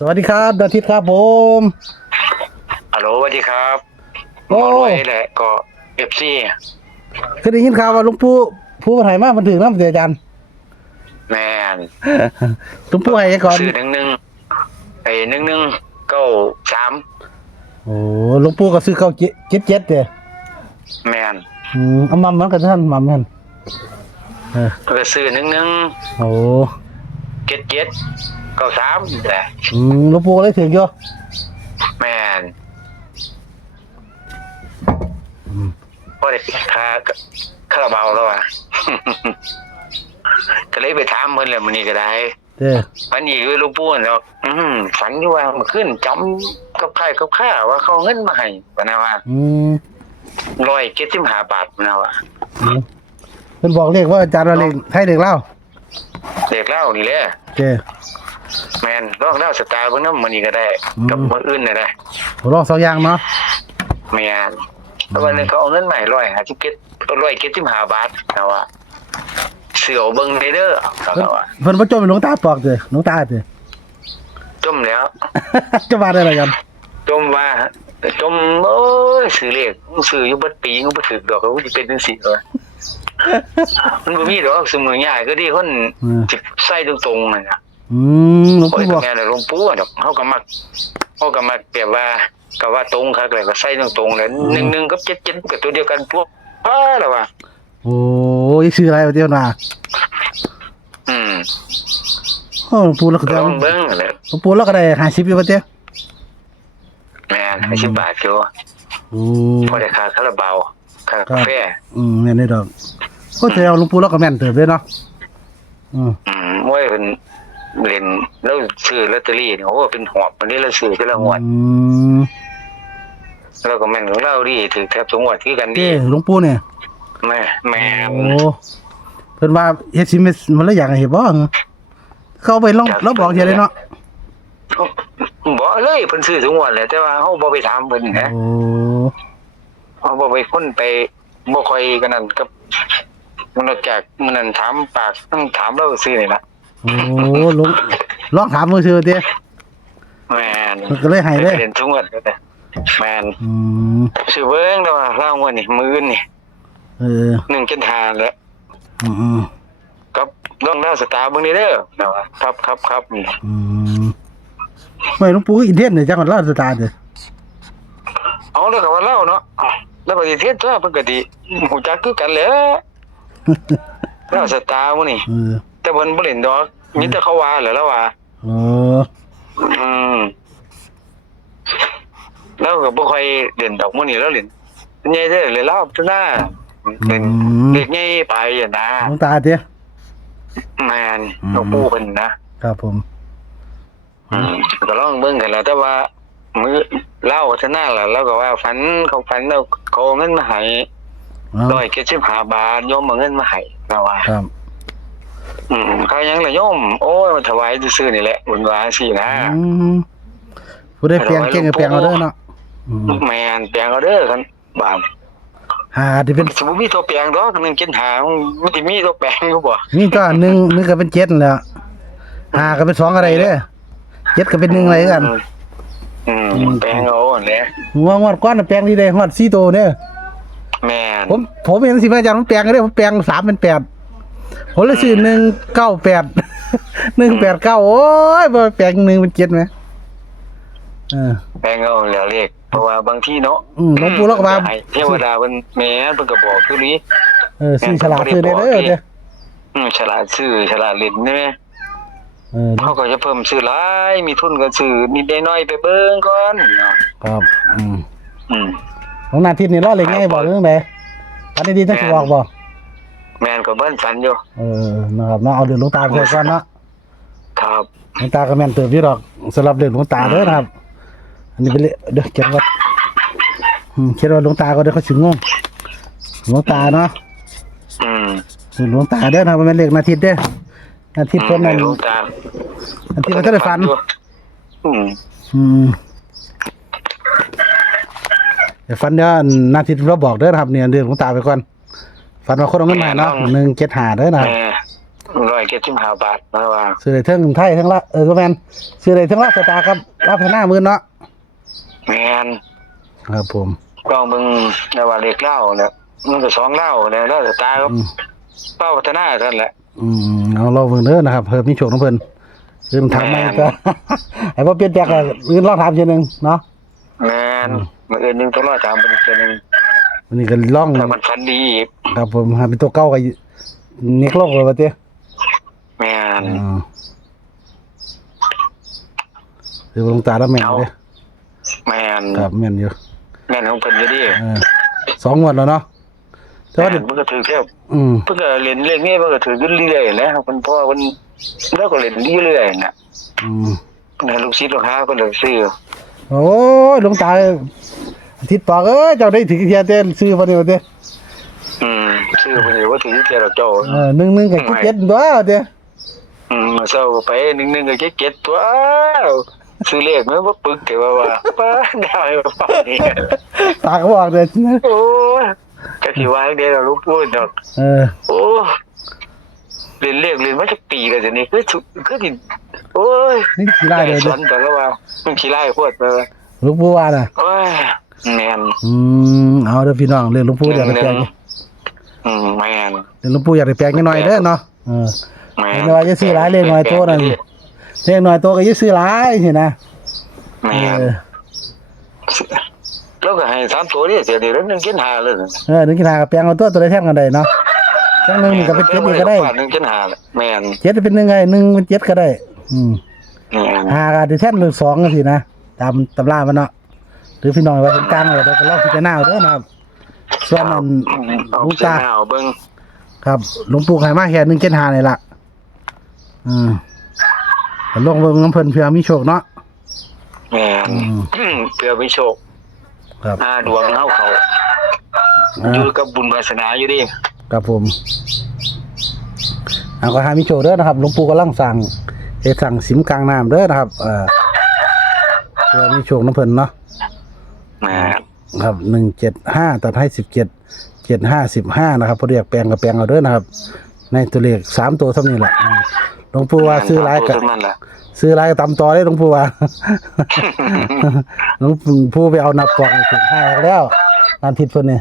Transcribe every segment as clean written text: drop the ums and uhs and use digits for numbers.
สวัสดีครับอาทิตย์ครับผม ฮัลโหลสวัสดีครับหม โอ้ อรวยแหละก็เอฟซี คือได้ยินข่าวว่าหลุงปู่ผู้ไทยมามันถึงน้ำเสียอาจารย์ แมน หลุงปู่ให้ก่อน ซื้อ11ไอ้1193โอ้หลุงปู่ก็ซื้อเข้าเจ็ดเด้อ แมน เอามัมมันก็ท่านมัมกันเออ ก็ซื้อโอ้ 117793แหละ หลุงปู่ก็เลยถึงอยู่ แมนพอได้คาราบาวแล้วอ่ะ ก็เลยไปถามเพิ่นแหละมื้อนี้ก็ได้ เด้อ ฝันอีกด้วยหลูกปู่เนาะฝันอยู่ว่าเมื่อคืนจำกับใครกับข้าว่าเขาเอาเงินมาให้ปะนะว่า 175 บาทปะนะว่า เพิ่นบอกเลขว่าอาจารย์ว่าเลขไทยเลขลาว เด็กเล่านี่แหละ เด้อ แมนลองเล่าสไตล์เบิ่งนำมื้อนี้ก็ได้ กับมื้ออื่นได้ ลอง2อย่างเนาะ แม่นแต่วันนึงเขาเอาเงินมาให้175 บาทนะว่าเสือเอาเบิ่งได้เด้อเขาว่า เพิ่นบ่จมเป็นหลวงตาปอกเด้อหลวงตาเด้อ จมแล้ว จะว่าได้อะไรกัน จมว่าจมโอ้ยซื้อเลขซื้ออยู่เบิดปีก็บ่ถึกดอกก็สิเป็นจังซี่เลยมันบ่มีดอกสมือยายก็ดีคนสิใส่ตรงๆนั่นน่ะ หลวง โอ้ ปู่ ย บอก แม่นหลวงปู่ดอกเฮาก็มักแบบว่าก็ว่าตรงคักเลยก็ใส่ตรงๆเลย11กับ77ก็ตัวเดียวกันพวกแล้วว่า โอ้ยชื่ออะไรวะเดี๋ยวนะ อืม โอ้หลวงปู่แล้วก็ ล จะ องเบิ่งแหละ หลวงปู่แล้วก็ได้50อยู่ว่าเด้อ แม่น50 บาทอยู่ โอ้ พอได้ค่าคาราบาวค่ากาแฟ แม่นได้ดอกก็จะเอาหลวงปู่แล้วก็แม่นเติบเด้อเนาะโอ้ยเพิ่นเล่นแล้วซื้อลอตเตอรี่นี่โอ้เป็นหอบวันนี้เราซื้อแต่ละงวดแล้วก็แม่นของเราดีถือแทบทุกงวดคือกันดี เด้หลวงปู่เนี่ย แม่น โอ้เพิ่นว่าเฮ็ดสิมันเลยอยากให้เฮ็ดบ่เขาเอาไปลองเราบอกเฮ็ดเลยเนาะ บ่เลยเพิ่นซื้อทุกงวดแหละแต่ว่าเฮาบ่ไปถามเพิ่นนะ โอ้ เฮาบ่ไปคนไปบ่ค่อยกันนั่นกับมันนอกจากมันนั่นถามปากต้องถามเราซื้อนี่ล่ะ โอ้หลวงลองถามมือซื่อเด้ แม่น มันก็เลยให้เลย เรียนทุกงวดเลยแม่น ม ซื้อเบิ่งแล้วว่าเรางวดนี่มื้อนี่ เออ 1.5แล้ว อืม กับลองเล่าสตาร์เบิ่งนี่เด้อนะว่าครับนี่ ไม่หลวงปู่อินเทนเนี่ยจังหวัดราชตาเด้อ เอาแล้วก็ว่าเล่าเนาะแล้วก็สิเทศตัวเพิ่นก็สิฮู้จักคือกันแหละเล่าสตาร์มื้อนี่ เออ แต่เพิ่นบ่เล่นดอกมีแต่เขาว่าแหละแล้วว่า โอ้ อืมแล้วก็บ่ค่อยเล่นดอกมื้อนี้แล้วเล่นใหญ่เด้อเลยเล่าตัวหน้าเล่นเด็กใหญ่ไปอ่ะนะ หลวงตาเด้อ แม่นหลวงปู่เพิ่นนะครับ ผม ก็ลองเบิ่งกันแล้วแต่ว่ามื้อเล่าซะหน้าล่ะแล้วก็ว่าฝันแล้วเขาเอาเงินมาให้175 บาทโยมเอาเงินมาให้นะว่า ครับ เขายังล่ะโยมโอ้ยมาถวายซื่อๆนี่แหละบุญว่าสินะ ผู้ได้เปลี่ยนเก่งก็เปลี่ยนเอาเด้อเนาะ แม่นแปลงเอาเด้อคันบาป ที่เป็น สมมุติมีตัวแปลงดอก175มันสิมีตัวแปลงอยู่บ่ นี่ก็1ก็เป็น7นั่นแหละ5ก็เป็น2อะไรเด้อ7ก็เป็น1อะไรกัน แปลงเอาอันแหละ งวดก่อนแปลงที่ได้ฮอด4โตเด้อ แม่น ผมเห็นสิพระอาจารย์ผมแปลงเด้อผมแปลง3เป็น8ผมเลยซื้อ198 189โอ้ยบ่แปลง1เป็น7มั้ยแปลงเอาแล้วเลขเพราะว่าบางทีเนาะ หลวงปู่แล้วก็ว่า เทวดาเพิ่นแม่นเพิ่นก็บอกคือนี้ ซื้อฉลาดซื้อได้เด้อเด้อ ฉลาดซื้อฉลาดเล่นใช่มั้ย เขาก็จะเพิ่มซื้อหลายมีทุนก็ซื้อนิดน้อยไปเบิ่งก่อนเนาะ ครับอืม ของนาทิตย์นี่รอดเลยไงบอกเรื่องใดอันนี้ดีต้องสิบอกบ่ แม่นก็เบิ่นฝันอยู่ นะครับเนาะเอาเรื่องหลวงตาไปก่อนเนาะ ครับ หลวงตาก็แม่นเติบอยู่ดอกสำหรับเรื่องหลวงตาเด้อนะครับ อันนี้เป็นเด้อเขียนว่าเขียนว่าหลวงตาก็เด้อเขาสิงงหลวงตาเนาะ หลวงตาเด้อนะครับเป็นเลขนาทิตย์เด้อนาทิตย์เพิ่นนั่น หลวงตา นาทิตย์มันจะได้ฝันเดี๋ยวฝันเดี๋ยวนาทิตย์เราบอกเด้อนะครับเนี่ยเรื่องหลวงตาไปก่อนฝันว่าคนเอาเงินมาเนาะ175เด้อนะครับ 75 บาทนะว่า ซื้อได้ทั้งไทยทั้งละก็แม่นซื้อได้ทั้งละสตาร์กับรับพัฒนาหมื่นเนาะ แม่น ครับผม ลองเบิ่งนะว่าเลขเล่าเนี่ยมันก็2เล่าเนี่ยแล้วตาก็เป้าพัฒนาซั่นแหละ เอาเราเบิ่งเด้อนะครับเพิ่นมีโชคของเพิ่นคือถามมาก็ ไอ้บ่เปลี่ยนแปลงก็อื่นลองถามเทื่อนึงเนาะ แม่นมื้ออื่นนึงต้องรอถามเพิ่นอีกเทื่อนึง วันนี้ก็ลอง ถ้ามันฝันดีอีก ครับผมหาเป็นตัวเก่าก็เน็กโลกเลยว่าติ แม่น คือหลวงตาแล้วแม่นอยู่เด้ แม่น ครับแม่นอยู่ แม่นของเพิ่นอยู่ดิ 2งวดแล้วเนาะแต่ว่า มันก็ถือแค่ อืม เพิ่นก็เล่นเลขนี้เพิ่นก็ถือขึ้นเรื่อยๆนะเพิ่นเพราะว่าเพิ่นแล้วก็เล่นเรื่อยๆน่ะ อืม ให้ลูกศิษย์ลูกหาเพิ่นเลยซื้อ โอ้ยหลวงตาอาทิตย์ปอกเจ้าได้ถึงเทียเต้นซื้อบ่ได้ว่าติ ซื้อเพิ่นอยู่ว่าถือแค่ดอกเจ้า 1ก็คิด7ตัวว่าติ มาเช้าก็ไป1ก็เก็บตัวซื้อเลขมันบ่ปึกแต่ว่าป้าได้บ่ฟังนี่ ตาก็บอกเด้ โอ้ยก็สิว่าเด้อลูกพูดดอก โอ้เรียนเลขเรียนมาจากปีแล้วจ้ะนี่คือสิโอ้ย นี่ขี้ไล่เลย สอนแต่ละว่ามันขี้ไล่โพดไปว่า หลวงปู่ว่าน่ะ โอ้ยแม่น เอาเด้อพี่น้องเรื่องหลวงปู่อยากได้แปลง แม่น เรื่องหลวงปู่อยากได้แปลงนิดหน่อยเด้อเนาะแม่น น้อยจะซื้อหลายเลขน้อยโตนั่นเลขน้อยโตก็อย่าซื้อหลายสินะ แม่นแล้วก็ให้3ตัวนี่เสียดีแล้ว1กิน5เลย นึกกินหากับแปลงเอาตัวใดแท่งกันได้เนาะจังนึงนี่ก็เป็น7อีกก็ได้ 1กิน5แม่น 7เป็น1ไง1เป็น7ก็ได้หาก็ได้แท่ง1 2จังซี่นะตามตำรามันเนาะหรือพี่น้องว่าเป็นกลางไว้ได้ก็ลองพิจารณาเด้อนะครับส่วนนั้นหลวงตา เบิ่ง ครับหลวงปู่ให้มาแค่1 7 5นี่ล่ะก็ลองเบิ่งน้ำเพิ่นเพื่อมีโชคเนาะ แม่นเพื่อมีโชค ครับ ดวงเฮาเขาอยู่กับบุญวาสนาอยู่ดิ ครับผมก็หามีโชคเด้อนะครับหลวงปู่กำลังสั่งสั่งสิมกลางน้ำเด้อนะครับเพื่อมีโชคน้ำเพิ่นเนาะ แม่น ครับ175ตัดให้17 75นะครับพอเรียกแปลงกับแปลงเอาเด้อนะครับ ในตัวเลข3ตัวเท่านี้แหละหลวงปู่ว่าซื้อหลายก็ซื้อหลายก็ตำต่อได้หลวงปู่ว่า หลวงปู่ไปเอานับปอกถึง5แล้วงานทิศเพิ่นนี่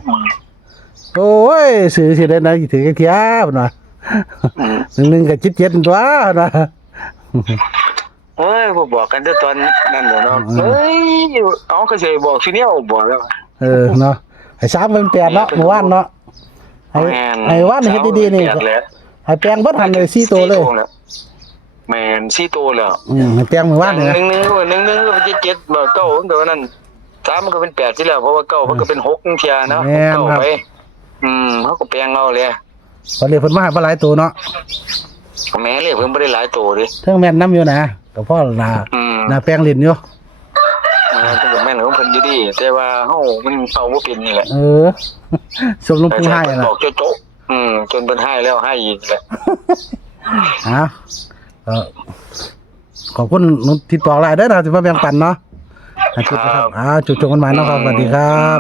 โอ้ยซื้อสิได้นะถือเที่ยเพิ่นว่า1ก็7ตัวนะ เฮ้ยบ่บอกกันแต่ตอนนั้นเด้อเนาะเฮ้ยเอาก็สิบอกสิเนี่ยบอกแล้ว เนาะให้3เป็น8เนาะเมื่อวานเนาะให้วานเฮ็ดดีๆนี่ให้แปลงเบิดหันเลย4ตัวเลย แม่น4ตัวแล้ว ให้แปลงเมื่อวานนี่นะ 1ก็เป็น7บ่เก้าแต่ว่านั้น3มันก็เป็น8สิแล้วเพราะว่าเก้ามันก็เป็น6เที่ยเนาะเก้าไปเฮาก็แปลงเอาเลย พอเรียกเพิ่นมาให้บ่หลายตัวเนาะ แม่เลยเพิ่นบ่ได้หลายตัวดิ เทิงแม่นนํอยู่นะก็พอน่าแปลงลิ้นอยู่ เพิ่นก็แม่นของเพิ่นอยู่ดิแต่ว่าเฮามันเอาบ่เป็นนี่แหละ สมหลวงปู่ให้ล่ะ บอกโจ๊ะจนเพิ่นให้แล้วให้อีกแหละ ขอบคุณหลวงทิศปอกหลายเด้อนะครับที่มาแบ่งปันเนาะจุดกันหมายเนาะครับสวัสดีครับ